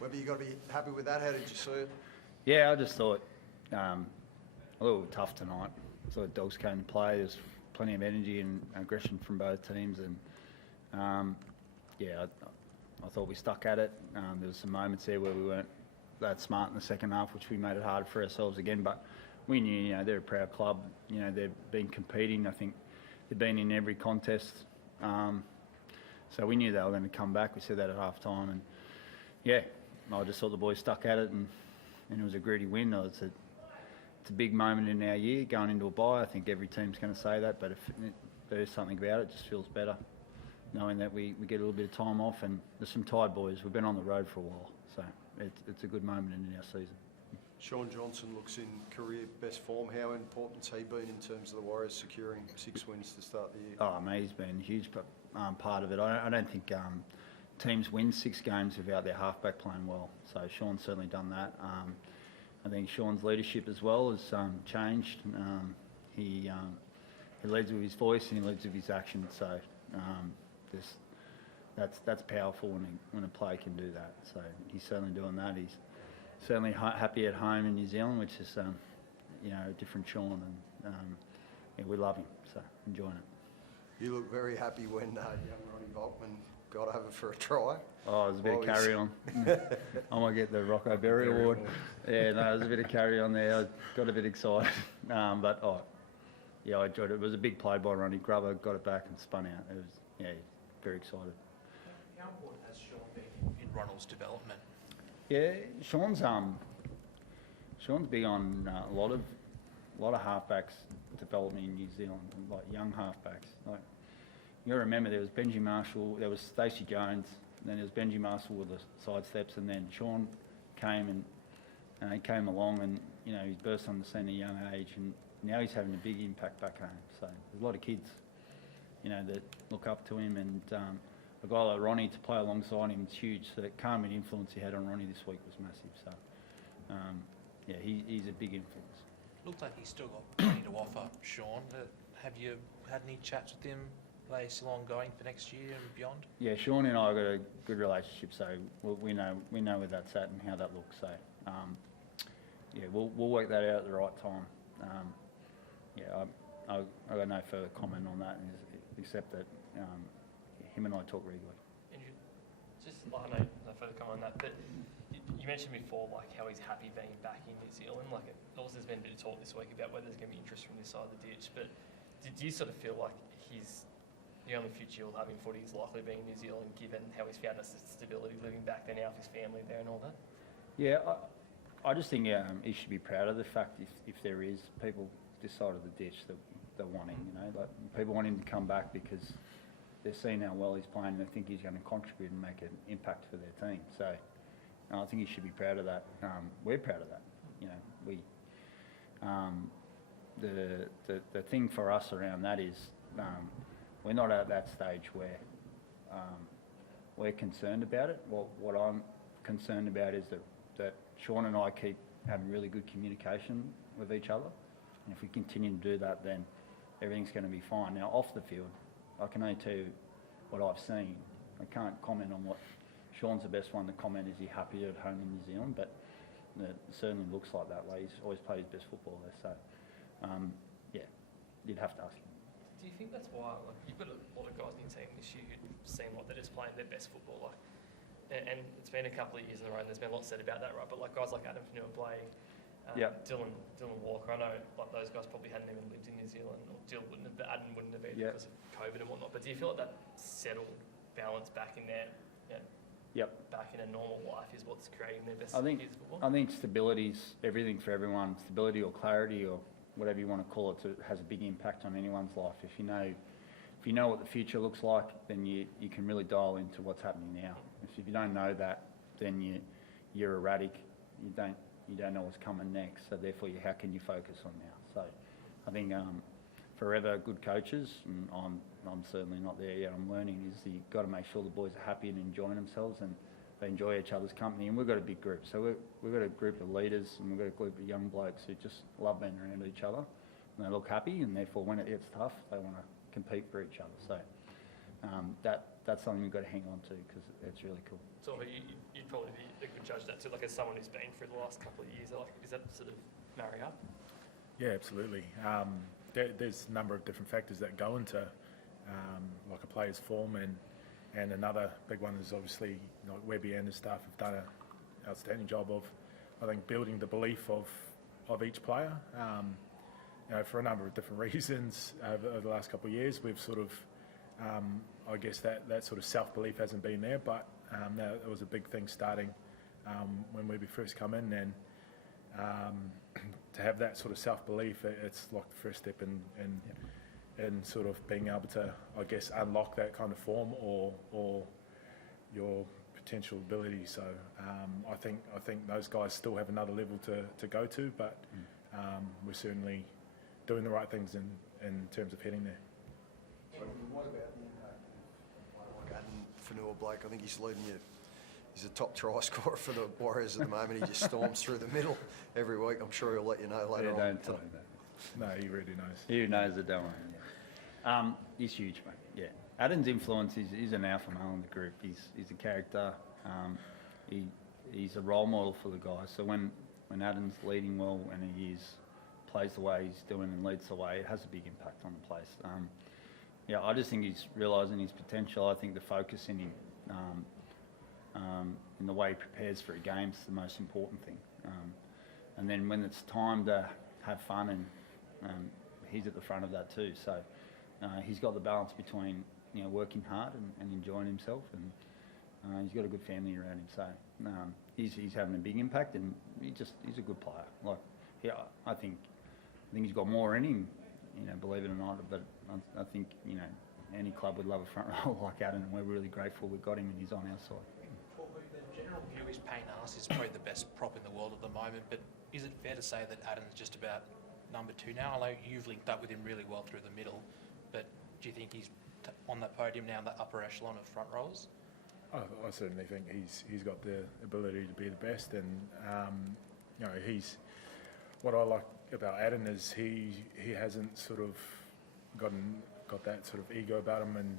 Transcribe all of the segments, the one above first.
Webber, you got to be happy with that. How did you see it? Yeah, I just thought a little tough tonight. I thought Dogs came to play. There's plenty of energy and aggression from both teams, and I thought we stuck at it. There was some moments there where we weren't that smart in the second half, which we made it hard for ourselves again. But we knew, they're a proud club. They've been competing. I think they've been in every contest. So we knew they were going to come back. We said that at half time, and I just thought the boys stuck at it, and it was a gritty win. It's a big moment in our year going into a bye. I think every team's going to say that, but if there is something about it, it just feels better knowing that we get a little bit of time off, and there's some tired boys. We've been on the road for a while, so it's a good moment in our season. Sean Johnson looks in career best form. How important's he been in terms of the Warriors securing 6 wins to start the year? Oh, mate, he's been a huge part of it. I don't think teams win 6 games without their halfback playing well, so Sean's certainly done that. I think Sean's leadership as well has changed. He leads with his voice and he leads with his action, so that's powerful when a player can do that. So he's certainly doing that. He's certainly happy at home in New Zealand, which is a different Sean, and we love him, so enjoying it. You look very happy when young Ronnie Volkman got over for a try. Oh, there's a bit of carry on. I might get the Rocco Berry Award. Yeah, no, there's a bit of carry on there. I got a bit excited, I enjoyed it. It was a big play by Ronnie. Grubber got it back and spun out. It was very excited. How important has Sean been in Ronald's development? Yeah, Sean's big on a lot of halfbacks development in New Zealand, like young halfbacks. Like you got to remember, there was Benji Marshall, there was Stacey Jones, and then there was Benji Marshall with the side steps, and then Sean came and he came along, and he burst on the scene at a young age, and now he's having a big impact back home. So there's a lot of kids, that look up to him, and a guy like Ronnie to play alongside him is huge. So that calming influence he had on Ronnie this week was massive. So he's a big influence. Looked like he's still got plenty to offer, Sean. Have you had any chats with him? Are they still ongoing for next year and beyond? Yeah, Sean and I have got a good relationship, so we know where that's at and how that looks. So we'll work that out at the right time. I got no further comment on that, except that him and I talk regularly. Andrew, I know no further comment on that, but you mentioned before how he's happy being back in New Zealand. Also there's been a bit of talk this week about whether there's going to be interest from this side of the ditch, but do you sort of feel like the only future he'll have in footy is likely being New Zealand, given how he's found stability living back there now with his family there and all that? Yeah, I just think he should be proud of the fact if there is people this side of the ditch that want him, like people want him to come back because they've seen how well he's playing and they think he's going to contribute and make an impact for their team. So I think he should be proud of that. We're proud of that. The thing for us around that is we're not at that stage where we're concerned about it. What I'm concerned about is that Sean and I keep having really good communication with each other, and if we continue to do that, then everything's going to be fine. Now, off the field, I can only tell you what I've seen. I can't comment on what Sean's the best one to comment. Is he happy at home in New Zealand? But it certainly looks like that way. He's always played his best football there. So, you'd have to ask him. Do you think that's why you've got a lot of guys in your team this year who seem like they're just playing their best football? And it's been a couple of years in a row, and there's been a lot said about that, right? But guys like Adam Fanua-Blake, Dylan Walker, I know those guys probably hadn't even lived in New Zealand, or Adam wouldn't have been because of COVID and whatnot. But do you feel like that settled balance back in there, back in a normal life is what's creating their best years of football? I think stability's everything for everyone. Stability or clarity or whatever you want to call it, has a big impact on anyone's life. If you know what the future looks like, then you can really dial into what's happening now. If you don't know that, then you're erratic. You don't know what's coming next. So therefore, how can you focus on now? So I think forever good coaches, and I'm certainly not there yet. I'm learning. Is you've got to make sure the boys are happy and enjoying themselves, and they enjoy each other's company. And we've got a big group, so we've got a group of leaders, and we've got a group of young blokes who just love being around each other, and they look happy, and therefore when it gets tough, they want to compete for each other. So that's something we've got to hang on to because it's really cool. So you'd probably be a good judge that too? Like as someone who's been through the last couple of years, like does that sort of marry up? Yeah, absolutely. There's a number of different factors that go into like a player's form, and another big one is obviously Webby and his staff have done an outstanding job of, I think, building the belief of each player. For a number of different reasons over the last couple of years, we've sort of, I guess that sort of self-belief hasn't been there, but that was a big thing starting when Webby first come in, and to have that sort of self-belief, it's like the first step in sort of being able to, I guess, unlock that kind of form or your potential ability. So I think those guys still have another level to go to, but we're certainly doing the right things in terms of heading there. So what about the impact of like Adam Fanua-Blake? I think he's leading you. He's a top try scorer for the Warriors at the moment. He just storms through the middle every week. I'm sure he'll let you know later on. Don't tell him that. No, he really knows. He knows it, don't worry. He's huge, mate. Yeah. Adam's influence is an alpha male in the group. He's a character. He's a role model for the guys. So when Adam's leading well and he plays the way he's doing and leads the way, it has a big impact on the place. I just think he's realising his potential. I think the focus in him, in the way he prepares for a game, is the most important thing. And then when it's time to have fun, and he's at the front of that too. So he's got the balance between working hard and enjoying himself, and he's got a good family around him. So he's having a big impact, and he's a good player. Like, I think he's got more in him, believe it or not. But I think any club would love a front row like Adam, and we're really grateful we've got him and he's on our side. The general view is Payne Haas is probably the best prop in the world at the moment, but is it fair to say that Adam's just about number 2 now? I know you've linked up with him really well through the middle, but do you think he's on that podium now in the upper echelon of front rows? I certainly think he's got the ability to be the best, and he's what I like about Adam is he hasn't sort of got that sort of ego about him, and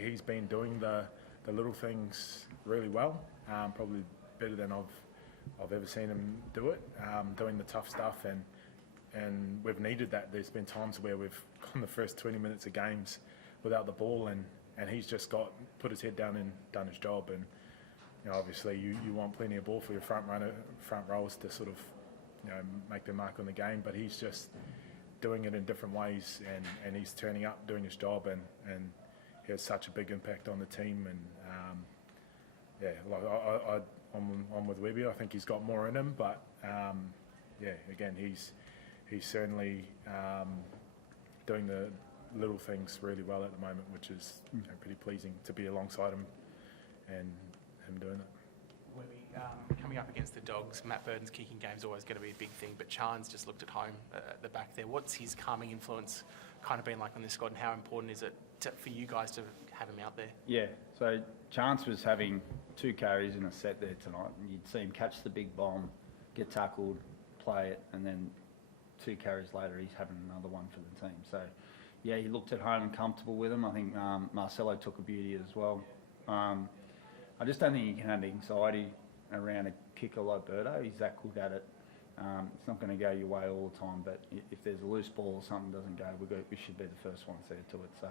he's been doing the little things really well, probably better than I've ever seen him do it, doing the tough stuff, and we've needed that. There's been times where we've gone the first 20 minutes of games without the ball, and he's just put his head down and done his job. And obviously you want plenty of ball for your front rows to sort of make their mark on the game, but he's just doing it in different ways, and he's turning up, doing his job, and he has such a big impact on the team. And I'm with Webby. I think he's got more in him, but again, he's certainly doing the little things really well at the moment, which is pretty pleasing to be alongside him and him doing it. Webby, coming up against the Dogs, Matt Burton's kicking game's always going to be a big thing, but Chan's just looked at home at the back there. What's his calming influence kind of been like on this squad, and how important is it for you guys to have him out there? Yeah, so Chance was having 2 carries in a set there tonight, and you'd see him catch the big bomb, get tackled, play it, and then 2 carries later he's having another one for the team. So yeah, he looked at home and comfortable with him. I think Marcelo took a beauty as well. I just don't think you can have anxiety around a kicker like Birdo. He's that good at it. It's not going to go your way all the time, but if there's a loose ball or something doesn't go, we should be the first ones there to it. So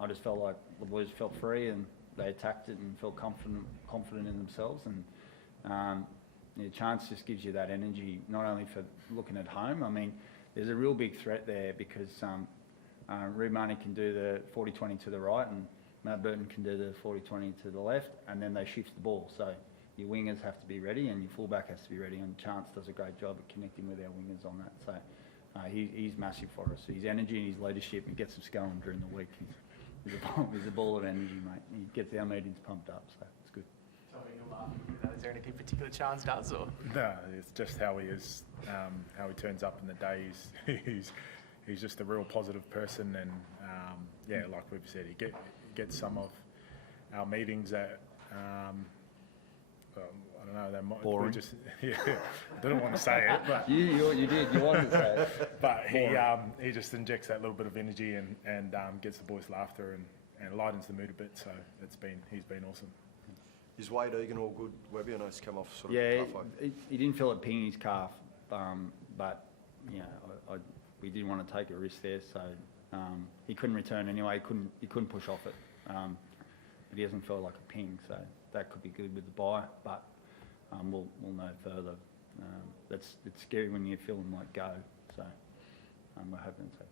I just felt like the Blues felt free and they attacked it and felt confident in themselves. And Chance just gives you that energy, not only for looking at home. I mean, there's a real big threat there because Reid Marnie can do the 40-20 to the right and Matt Burton can do the 40-20 to the left, and then they shift the ball. So your wingers have to be ready and your fullback has to be ready, and Chance does a great job at connecting with our wingers on that. So he's massive for us. His energy and his leadership, he gets us going during the week. He's a ball of energy, mate. He gets our meetings pumped up, so it's good. Sorry, you're laughing with that. Is there anything particular Chance does? Or? No, it's just how he is, how he turns up in the day. He's just a real positive person, and like we've said, he gets some of our meetings at I don't know, they might boring. Just I didn't want to say it, but you did. You wanted to say it. But he just injects that little bit of energy and gets the boys' laughter and lightens the mood a bit. So he's been awesome. Is Wade Egan all good, Webby? I know it's come off sort of Yeah, halfway. he didn't feel it pinging his calf, but you know, we didn't want to take a risk there, so he couldn't return anyway. He couldn't push off it, but he hasn't felt like a ping, so that could be good with the bye. But we'll know further. It's scary when you feel him like go, so we're hoping it's okay.